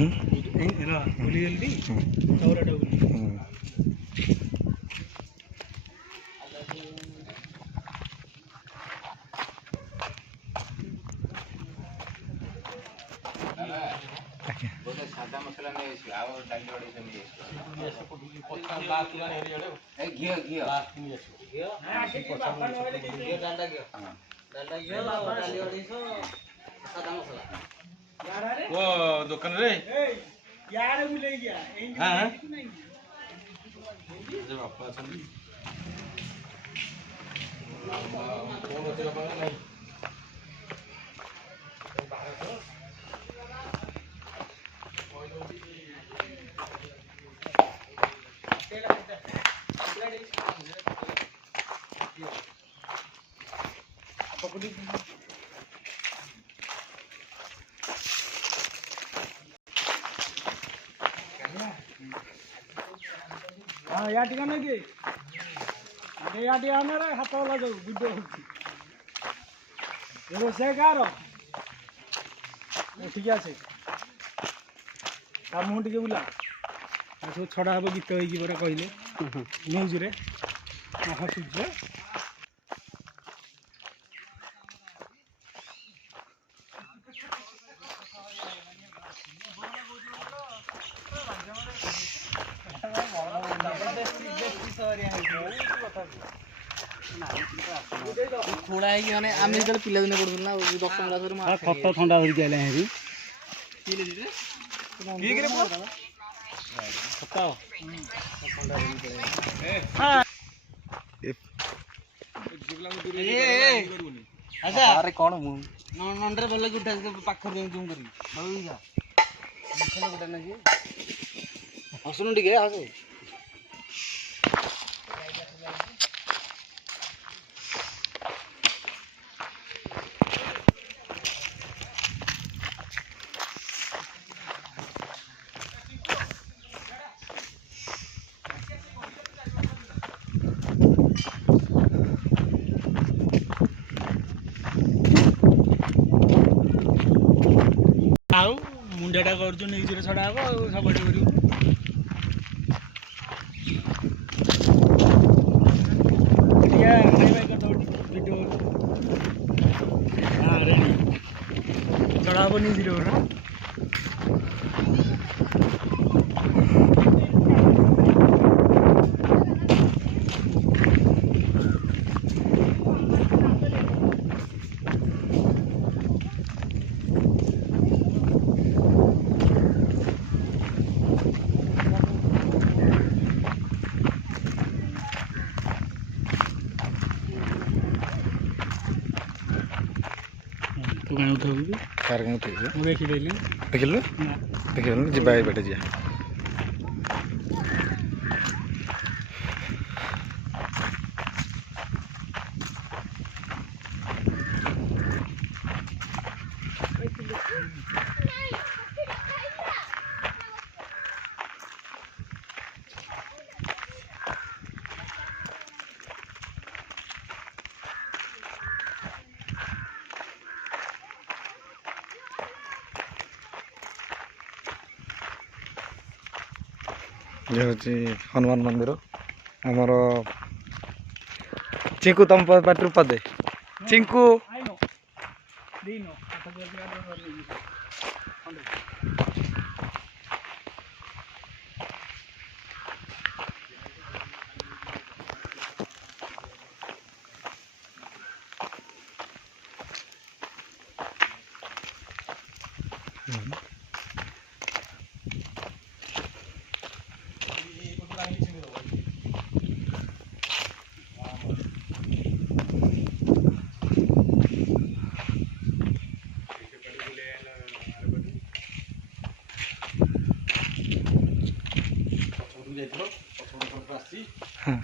भूली गली चौराटा सादा मसला नहीं है आओ डाली वाली से नहीं है बात किला नहीं रे ए घियो घियो बात नहीं है घियो घियो डालडा घियो हां डालडा घियो डाली वाली सो सादा मसला यार अरे वो दुकान रे ए यार मिले गया हां जे बापा छन कौन तेरा पास नहीं हाँ या ठिकाना की अरे या ठिकाना रे हाथ वाला जो वीडियो होती ये रोसे कार ठीक है काम मुंह टिके बुला सब छड़ा हम गीत होरा कहले न्यूज रे हसुजे थोड़ा है कि माने आमे जल पिला दिन पड़ुल ना 10 क्लास रे मार खत ठंडा हो गेले हेरी की ले दिले की करे बोल खताओ ठंडा हो गेले हां अच्छा अरे कौन मु नंडरे बोले कि उठा के पाखर दे जूम करी होई जा चलो गोटा ना जी हसनु टिके हसो आउ मुंडाटा करछु न्यूज रे छडा हो सबट करियो या हाई भाई करतो वीडियो हां रेडी छडा हो न्यूज रे हो तू कहीं उठाओगी कार कहीं उठे मैं देखी पहले देखिल जिबा बेटा जिया ये हूँ हनुमान मंदिर आमर चिंकू तुम पार्टी पदे चिंकू हाँ